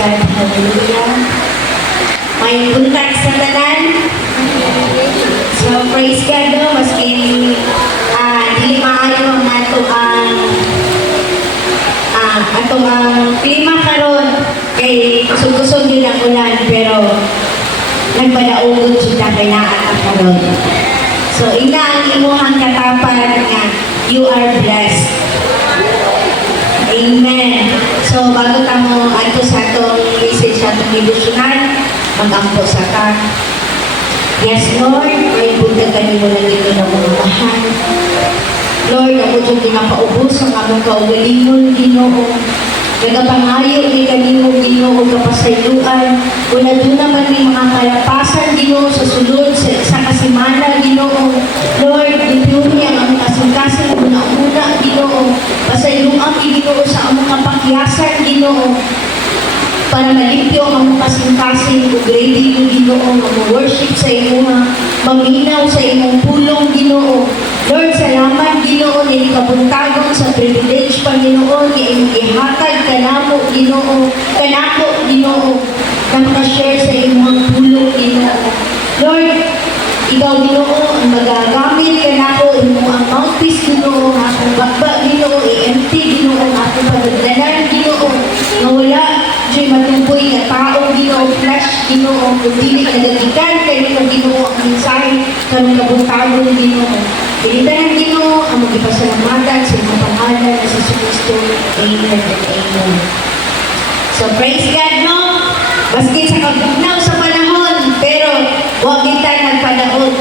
God. Hallelujah. May buntag sa tanan. So, praise God, no? Maski dili maayo ang atong ang klima karon kay kusog-kusog din ang ulan, pero nagpadaugod siya kay naata karon. So, ina ang imuhang katapan nga you are blessed. Amen. So, bago tamo ato sa atong message sa atong devotional, mag-ampo sa ka. Yes, Lord, may buntag kanimo na dito na mga mahal. Lord, ako dyan pinapaubos ang among kaugalingon, Ginoo. Nagapangayo ni kanimo, Ginoo, kapasayuan. Una doon naman may mga kalapasan, Ginoo, sa sulod, sa kasimana, Ginoo. Lord, ipiyuhi ang among kasing-kasing una-una, Ginoo. Pasayuan, Ginoo, sa among kapakyasan, Ginoo. Para malimpyo ang among kasing-kasing, ready mo, Ginoo, mag-worship sa imo, maminaw sa imong pulong, Ginoo. Lord, salamat, Ginoo, na ikabuntagon sa privilege, Panginoon, na imong ihatag kanamo, Ginoo, kanako, Ginoo, na makashare sa imong pulong, Ginoo. Lord, ikaw, Ginoo, ang magagamit kanako, imong ang mouthpiece, Ginoo, akong bakba, Ginoo, i-empty, Ginoo, akong pagdadalan, Ginoo, na wala, Diyo'y matumboy na tao, Ginoo, flesh, Ginoo, kung dili nagadikan, kayo na Ginoo, ang mensahe, kami kabuntagon, Ginoo. Pilitan ng Ginoo, ang magipasalamatan sa mga pangalan na sa Kristo. Amen and amen. So, praise God, no? Baskin sa kabugnaw sa panahon, pero huwag kita nagpanahon.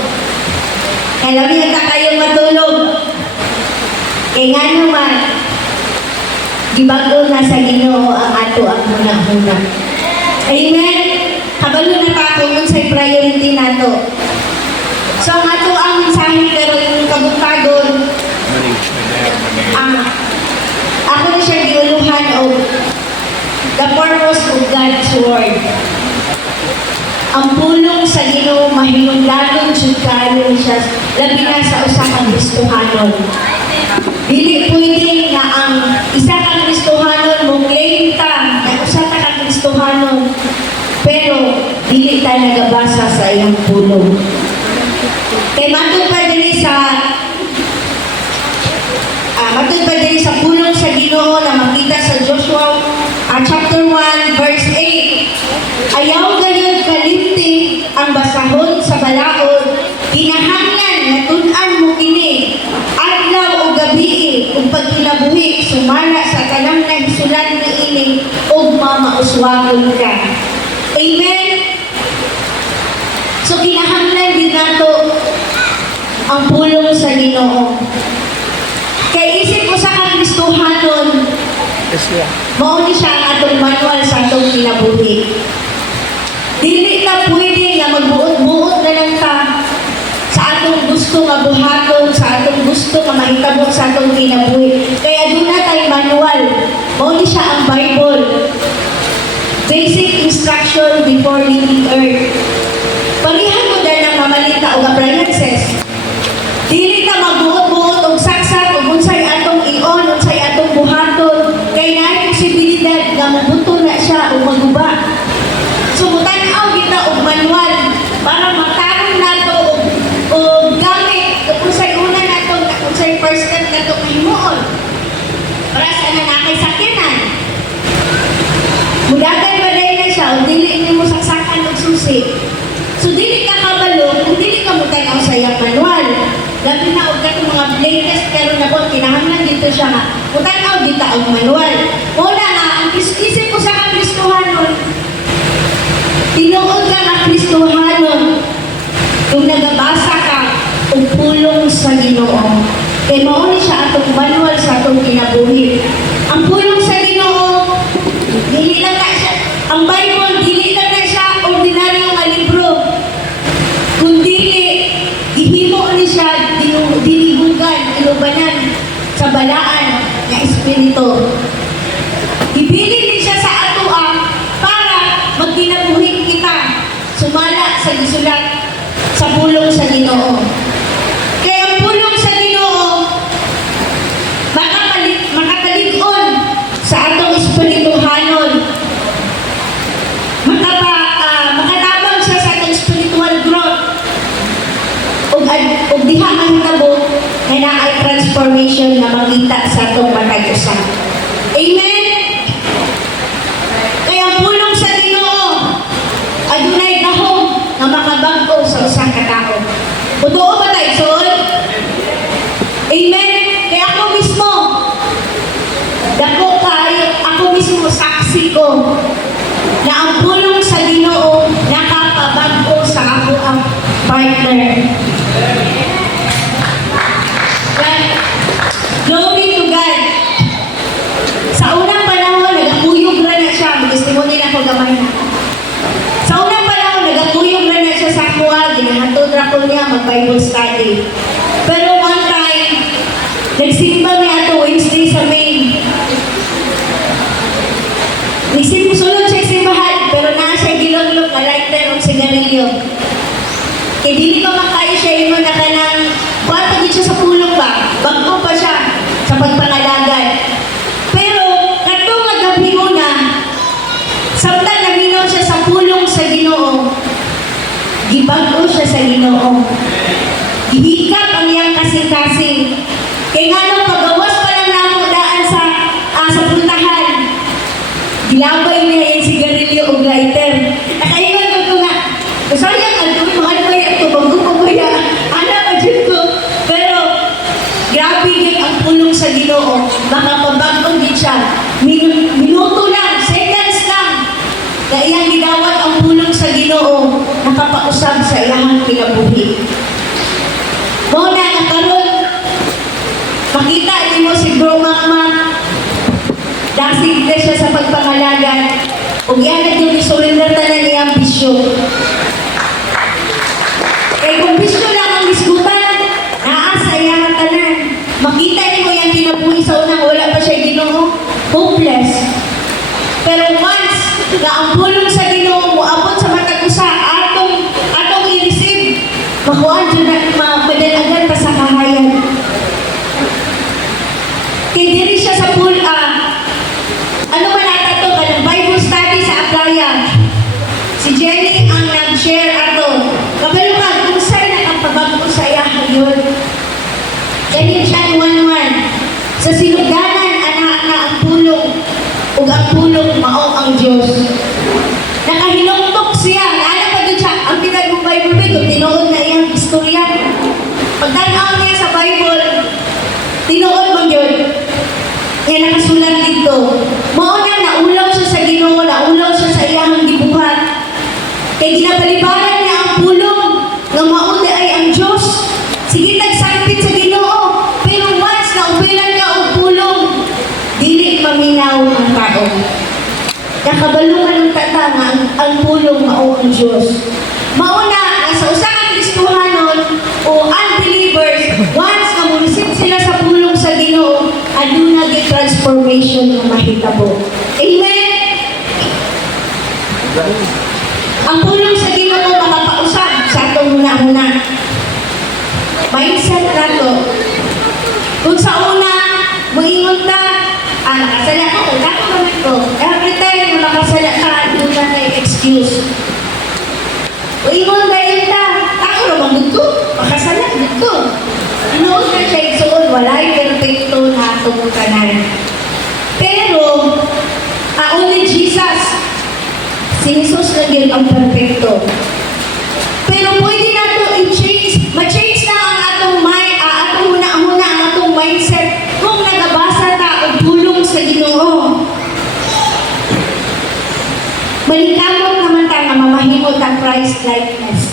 Kalamihan na kayo matulog. Kaya nga naman, gibago na sa Ginoo ang ato ang muna-muna. Amen? Kabalo na pa kung sa priority nato. So, ang ato ang mensahe pero yung kabuntagon, ako na siya giuluhan o the purpose of God's Word. Ang pulong sa Ginoo mahinungdanon jud kayo siya labi na sa usa ka Kristohanon. Dili pwede na ang isa ka Kristohanon mo claim ta na usa ka Kristohanon pero dili ta nagabasa sa iyang pulong. Kay matod pa din sa pulong sa Ginoo na makita sa Joshua chapter 1 verse 8. Ayaw gayud kalimti ang basahon sa balaod, kinahanglan nga tun-an mo kini adlaw o gabi ug pagkinabuhi sumala sa tanang nahisulan niini ug mamauswagon ka. Amen. So kinahanglan din nato ang pulong sa Ginoo. Kay isip ko sa Kristohanon, mao ni siya ang atong manual sa atong kinabuhi. Dili na pwede nga magbuot-buot na lang ta sa atong gusto nga buhaton, sa atong gusto nga mahitabo sa atong kinabuhi. Kaya doon na tayo manual. Mao ni siya ang Bible. Basic instruction before leaving earth. Parihan mo dahil ng mamalita o appliances. Dili ka magbuot-buot o saksak o unsay atong ion, unsay atong buhaton. Kaya na posibilidad na mabuto na siya o maguba. So, mutanaw kita o manual para makaroon na ito o gamit o unsay una na ito, unsay first step na ito kahimuon. Para sa nanakay sakinan. Mudagan ba dahil na siya o dili mo saksakan o susi. So, dili ka kabalo kung dili ka mutanaw sa iyang manual. Labi na og katong mga latest pero na po kinahanglan dito siya nga. Mutanaw dito og manual. Wala nga ang isip ko sa Kristohanon. Tinuod ka ng Kristohanon kung nagabasa ka og pulong sa Ginoo. Kay mao ni siya atong manual sa atong kinabuhi. Ang pulong sa Ginoo dili lang na siya. Ang Bible dili lang na siya ordinaryo nga libro. Kundi ihimo ni siya dinibugan, ilubanan sa balaan na espiritu. Ibili ni siya sa atoa para magkinabuhin kita sumala sa gisulat sa pulong sa Ginoo. Kaya ang pulong sa Ginoo makatalig-on sa atong espirituhanon diha mahitabo na naay transformation na makita sa atong matay usan. Amen. Kaya ang pulong sa Ginoo adunay gahom nga makabag-o sa usa ka tawo. Totoo ba tayo, Sol? Amen. Kaya ako mismo, dako kayo, ako mismo saksi ko na ang pulong sa Ginoo nakapabag-o sa ako ang partner. Well, glory to God. Sa unang panahon, nagakuyog na siya. Mag-testimony na ako gamay na. Sa unang panahon, nagakuyog na siya sa kuha. Ginahatod na ko niya mag-Bible study. Pero one time, nagsimba niya ito Wednesday sa May. Sulod siya simbahan, pero naa siya gilong-lok na lighter o sigarilyo. Kaya dili pa makayo siya yun na kanang kuwata din siya sa pulong ba? Bago pa siya sa pagpangalagan. Pero katong gabi una, samtang naminaw siya sa pulong sa Ginoo, gibago siya sa Ginoo. Gihikap ang iyang kasing-kasing. Kaya nga nung pagawas pa lang namo daan sa puntahan, gilabay niya yung sigarilyo o lighter. Nakaingon ko nga, sayang ang dumi, mahal ba yan ito, bago ko ba yan? Anak ka dyan ko. Pero, grabe yun ang pulong sa Ginoo. Makapabagong din siya. Minuto lang, seconds lang. Na iyang ginawat ang pulong sa Ginoo, nakapausap sa iyang kinabuhi. Muna, nakaroon, makita din mo si Bro Makmak, dasig na siya sa pagpangalagan. Kung yan na yung isurrender tanan niya ang bisyo. Kaya kung bisyo lang ang isgutan, naasa yan tanan. Makita niyo mo yung kinabuhi sa unang wala pa siya Ginoo, hopeless. Pero once na ang pulong sa Ginoo mo abot sa matag usa, atong i-receive, makuhaan dyan na madalagan pa sa kahayan. Kaya diri siya sa ano man natin ito, kanang Bible study sa Aplaya. Si Jenny ang nag-share ato. Kabalo ka, kung sa'yo nakapabago sa iya yun. Jenny Chan 1:1. Sa sinugdanan, anak na ang pulong, ug ang pulong mao ang Diyos. Nakahinungtok siya, naala pa doon siya, ang pinag ng Bible dito, tinuod na iyang istorya. Pagdanaw niya sa Bible, tinuod mo yun. Kaya nakasulat dito. Mauna, naulaw siya sa Ginoo, naulaw siya sa iyang gibuhat. Kaya ginapalibaran niya ang pulong nga mauna ay ang Diyos. Sige, nagsangpit sa Ginoo. Pero once na upilan ka ang pulong, dili paminaw ang tao. Nakabalungan ng tata nga ang pulong mao ang Diyos. Mauna, nasa usang Kristohanon o unbelievers, once na munisip sila sa pulong sa Ginoo, aduna gi transformation ng mahitabo. Amen? Ang pulong sa Ginoo makapausap sa atong muna-muna. Mindset nato. Kung sa una, muingon ta, nakasala ka, ako naman ko. Every time na nakasala ka, doon na na excuse. Muingon ba yun ta? Ako naman dito, makasala dito. Inoon na siya igsuon, walay perfecto na atong tanan. Pero, only Jesus, si Jesus na din ang perfecto. Pero pwede na ito i-change, ma-change na ang atong mind, atong muna ang atong mindset kung nagabasa ta o pulong sa Ginoo. Malikamot naman ta na mamahimot ang Christ likeness.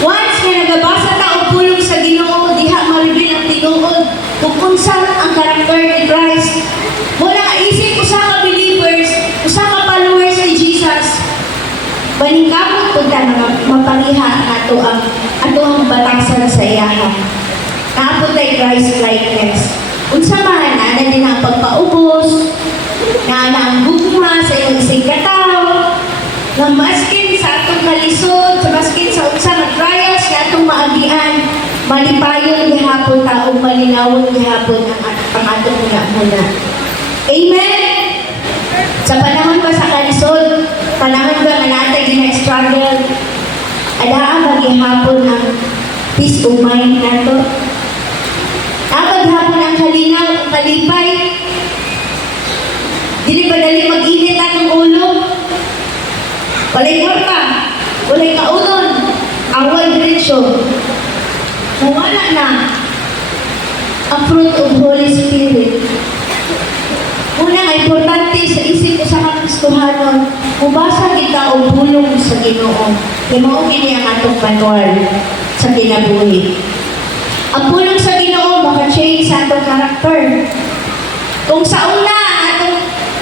Once na nagabasa ta o pulong sa Ginoo, diha ma-reveal ang tinuod kung unsa ang karakter ni Christ. Muna kaisip usa ka believers, usa ka followers ni Jesus. Balingkamot po ta na mapaniha ato ang batasan sa iyaha. Naapot tay Christ likeness. Unsa man ana din ang pagpaubos, na ang gugma sa iyong isig kataw, nga maskin sa atong kalisod, sa maskin sa unsa nga trials nga atong maagian, malipayon gihapon ta o malinawon gihapon ang atong muna. Amen. Sa panahon pa sa kalisod, panahon ba nga natin gina-struggle, adaan magihapon ang Peace of mind nato. Kapag hapon ang kalinaw, ang kalipay, dili ba dali mag-init ang ulo? Walay kwarta, walay kaunon, away diretsyo. Mawala na ang fruit of Holy Spirit. Una nga importante sa isip ko sa mga Kristohanon, mubasa kita o bulong sa Ginoo. Kaya mao gini ang atong manual sa kinabuhi. Ang bulong sa Ginoo maka-change sa atong karakter. Kung sa una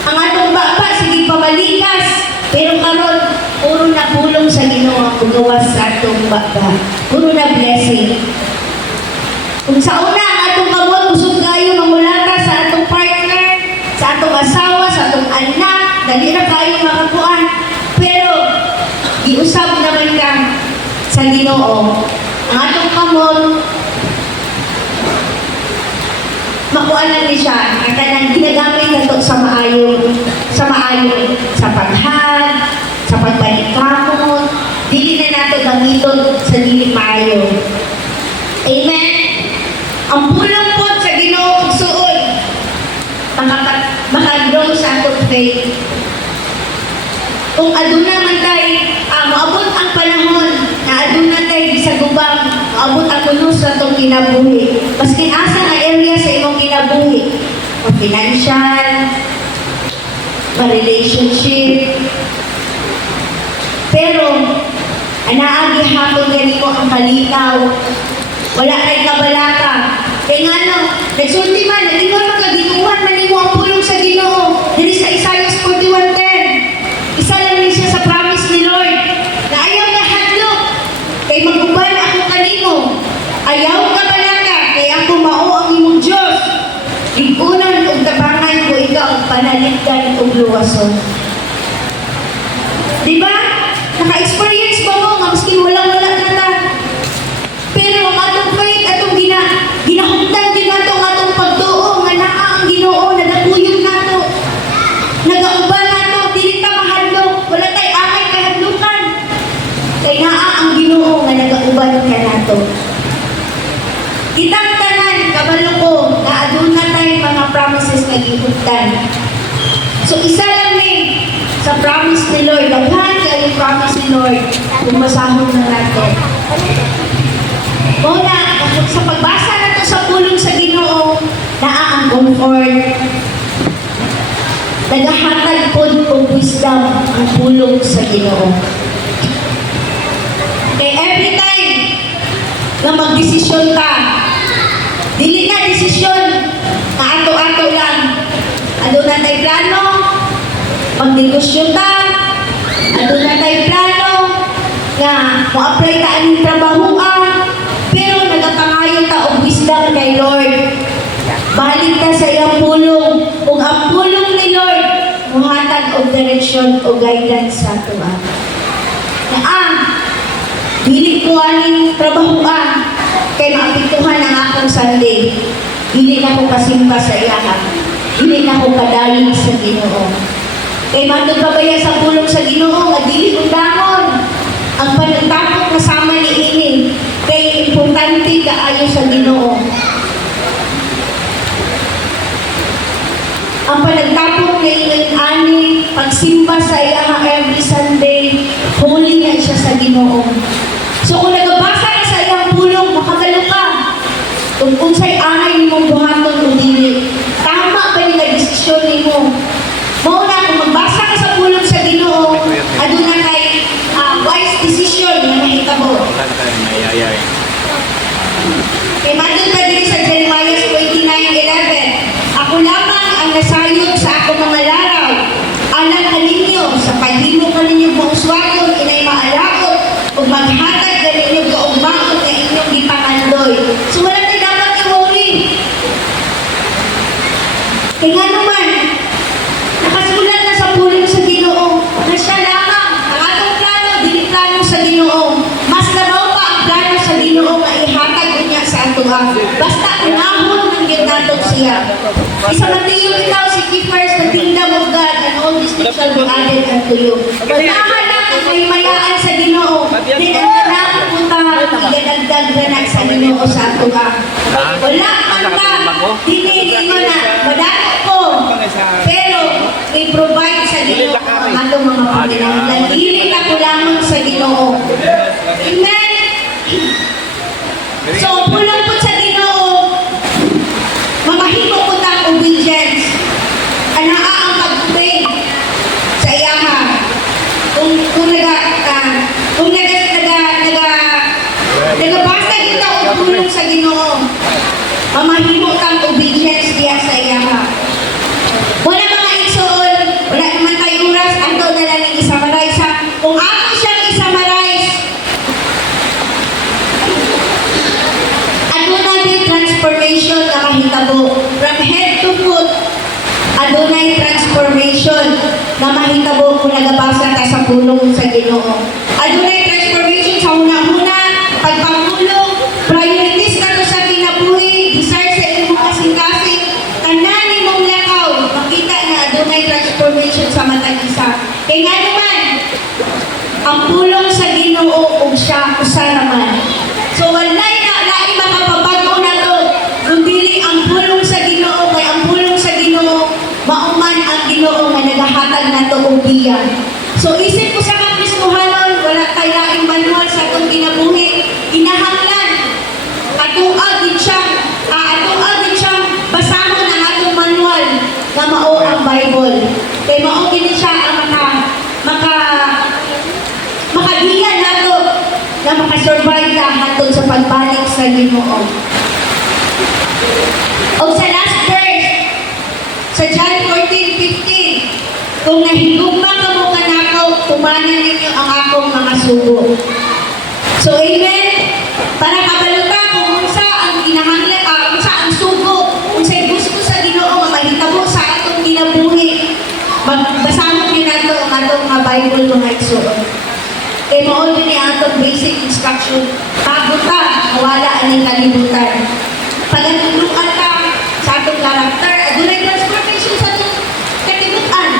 ang atong baba sige pamalikas, pero karon puro na bulong sa Ginoo ang gawas sa atong baba. Puro na blessing. Kung sa una ang atong kamot kusog kayo mamulata sa atong partner, sa atong asawa, sa atong anak, dali na kayo makakuan. Pero giusab naman ka sa Ginoo. Ang atong kamot makuanan ni siya ang kanang ginagamit nato sa maayo, sa paghal, sa pagbalikakot, dili na nato gamiton sa dili maayo. Amen. Ang bulang po sa Ginoo ug suod maka-grow sa atong faith. Kung aduna man tay maabot ang panahon na aduna tay gisagubang, maabot ang kuno sa atong kinabuhi. Maski asa nga area sa imong kinabuhi, financial, relationship. Pero anaagi hapon ganito ang kalinaw. Wala kay kabalaka. Kaya nga no, nagsulti man, nag-ingon magkagituhan man nimo ang pulong sa Ginoo. Diri sa Isaiah 41:10. Isa lang rin siya sa promise ni Lord. Na ayaw na hadlok. Kay maguban ako kanimo. Ayaw kabalaka. Kay ako mao ang imong Diyos. Igunan ug tabangan ko ikaw ang panaligdan ug luwason. Diba? Naka-experience ba mo nga maski wala na ta? Pero ang atong faith, atong ginahugdan din nato ang atong pagtuo, nga naa ang Ginoo, nagakuyog nato, nagauban nato, dili ta mahadlok, wala tay angay kahadlukan. Kay naa ang Ginoo nga nagauban ka nato. Kitang tanan, kabalo ko, na aduna tay mga promises nga gihugdan. So isa lang ni sa promise ni Lord, daghan kay yung promise ni Lord, kung masahod na nato. Una, sa pagbasa na to sa pulong sa Ginoo, naa ang comfort. Nagahatag po ng wisdom ang pulong sa Ginoo. Kaya every time na magdesisyon ka, dili na desisyon na ato-ato lang. Ano na tayo plano? Magnegosyo ta. Ano na tayo plano? Nga, mo-apply ta aning trabaho ka. Pero nagatangayon ta og wisdom kay Lord. Balik ta sa iyang pulong. Kung ang pulong ni Lord, muhatag og direksyon o guidance sa ato. Dili ko aning trabahoan kay maapektuhan ang akong Sunday. Dili na ko kasimba sa iyaha. Dili na ko kadayon sa Ginoo. Kay matugabaya sa pulong sa Ginoo nga dili undamon ang panagtapok kasama ni ini. Kay importante kaayo sa Ginoo. Ang panagtapok na ani, pagsimba sa iyaha every Sunday, holy na siya sa Ginoo. So kung nagabasa ka sa iyang pulong, makabalo ka. Kung unsay angay ni mong buhaton o dili, tama ba nila desisyon ni mo? Mauna, kung magbasa ka sa pulong sa Ginoo, aduna kay wise decision na mahitabo. Kay madun pa din sa Jeremiah 29:11, ako lamang ang nasayod sa akong mga laraw. Anak ka ninyo, sa paghimo ka ninyo mauswagon, inay maalaot, o maghatag ka ninyo kaugmaon na inyong gipangandoy. So wala tayo dapat i-worry. Kaya nga naman, nakasulat na sa pulong sa Ginoo, na siya lamang, ang atong plano, dili plano sa Ginoo. Mas labaw pa ang plano sa Ginoo na ihatag niya sa ato. Basta unahon ng ginatog siya. Isa Mateo ikaw, seek first the kingdom of God and all these things shall be added unto you. Pagkahanap ang may mayaan sa Ginoo, din ang kanang punta, igadagdag na Ginoo sa ato wala man ka dinili mo na madako ko pero i-provide sa Ginoo ang atong mga panginabuhi. Dili na ko lamang sa Ginoo. Amen. So pulang po sa Ginoo mamahimo ko ta obedience anaa ang pag-obey sa iyaha kung nagabasa kita og tulong sa Ginoo mamahimo kang obedience diya sa iyaha. Wala mga igsoon, wala naman tayo oras ato na lang i-summarize ha. Kung ako siyang i-summarize adunay transformation na mahitabo from head to foot. Adunay transformation na mahitabo kung nagabasa ta sa pulong sa Ginoo. Adunay transformation sa una-una, pagpamulong, priorities na to sa kinabuhi, desire sa imong kasing-kasing, tanan nimong lakaw, makita na adunay transformation sa matag isa. Kaya nga naman, ang pulong sa Ginoo ug siya usa naman. So walay na lain makapabago na to kung dili ang pulong sa Ginoo kay ang pulong sa Ginoo mauman ang Ginoo nga nagahatag nato og biyan. So isip ko sa mga Kristohanon wala tay laing manual sa atong kinabuhi. Kinahanglan atuag din siya basahon ang atong manual nga mao ang Bible. Kay mao gini siya ang makagiyan nato na makasurvive ta hatod sa pagbalik sa Ginoo. O sa last verse sa John 14:15, kung nahigugma ka mo kanakaw, tumanan ninyo ang akong mga sugo. So amen. Para kabaluta kung unsa ang kinahanglan, unsa ang sugo, unsa gusto sa Ginoo nga mahitabo sa atong kinabuhi. Magbasahon niyo nato ang atong mga Bible mga igsoon. Kay mao ni atong basic instruction. Paguta, wala aning kalibutan. Pagatuluan ka sa atong karakter, adunay transformation sa atong katibutan.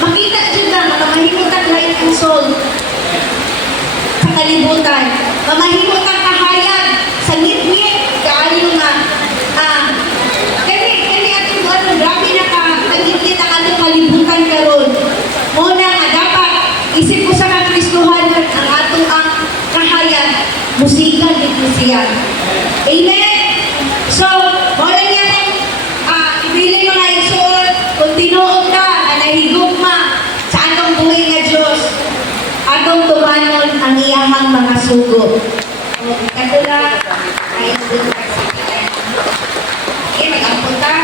Makita dyan na, mamahimutan lain ang soul sa kalibutan. Mamahimutan kahayag sa ngit-ngit, kaayo nga, kani atong buwan, grabe na ka, ngit-ngit ang atong kalibutan karon. Muna nga, dapat, isip ko sa mga Kristohanon, ang atong kahayag, musika dito siya. Amen? So, wala niya kung ibili mga igsoon, kung tinuod ka, na nahigugma sa atong buhay nga Diyos, atong tumanon ang iyahang mga sugo. O, katula, ay okay, mag-amputa.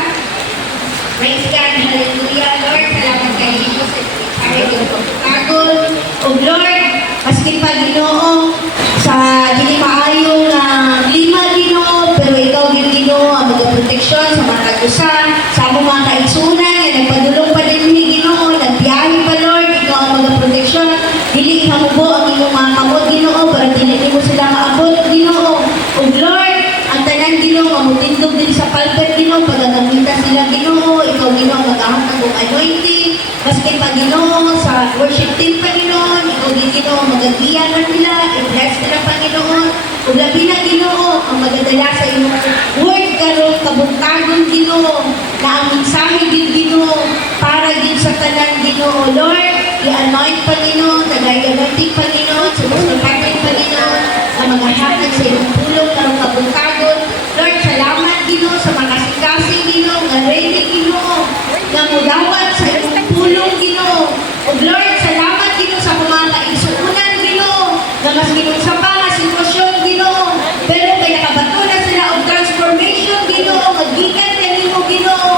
Praise God, hallelujah, Lord, salamat kay Jesus, sa yung pagkagol. O Lord, maski pa Ginoo, sa dili maayo nga lima Ginoo, pero ikaw Ginoo ang magaproteksyon sa mga tagusan, sa among mga kaigsunan, nga nagpadulong pa din ni Ginoo, nagbiyahe pa Lord, ikaw ang magaproteksyon, dili hamubo ang inyong mga kamot Ginoo, para dili mo sila maabot Ginoo. O Lord, ang tanan Ginoo, mamutindog din sa palpet Ginoo, pagagamita sila Ginoo, ikaw Ginoo maghahatag og anointing, maski pa Ginoo sa worship team pa Ginoo, ikaw Ginoo magagiyanan nila, i-bless nila Panginoon, ug labi na Ginoo ang magadala sa imong word karon kabuntagon Ginoo, na ang mensahe din Ginoo para din sa tanan Ginoo. Lord, i-anoint Panginoon, tagay-anointing Panginoon, sa Pastor Patrick Panginoon, na maghahatag sa imong pulong karong kabuntagon. Lord, salamat Ginoo sa mga kasing Ginoo, nga ready Ginoo, nga mudawat sa imong pulong Ginoo. O Lord, salamat Ginoo sa mga kaigsuunan Ginoo, na mas Ginoo sa mga sitwasyon Ginoo, pero kaya nakabato na sila og transformation Ginoo, magikan kanimo Ginoo,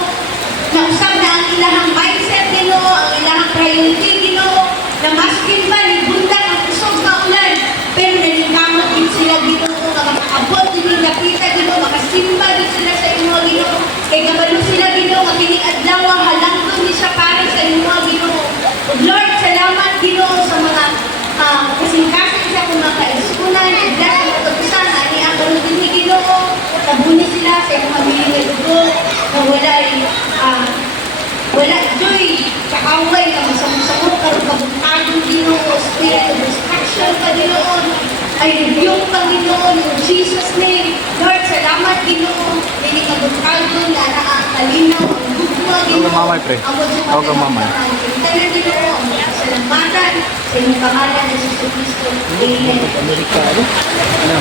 na usab na ang ilahang mindset Ginoo, ang ilahang priority Ginoo, na maskin ba ni bundag ang usog na ulan, pero naningkamot din sila Ginoo, nga makaabot din yung napita Ginoo, makasimba din sila sa imo Ginoo, kay kabalo sila Ginoo, nga kining adlaw halangton ni siya para sa imo Ginoo. Lord, salamat Ginoo sa mga kasing-kasing sa kung mga kaisunan, bless ang katusan, ani ang kalutin ni Ginoo, tabuni sila sa iyong mabiling dugo, na wala joy, kaaway, na masamok-samok, karong kabuntagong Ginoo, spirit of destruction pa Ginoo, ay rebuke Panginoon in Jesus' name. Ginoo. Ako, mamay, pre. Ang Ginoo. Ako, mamay. Tanan Ginoo. Salamatan sa inyong pangalan ni Jesus Cristo. Amen. Amerika, ano? Ano?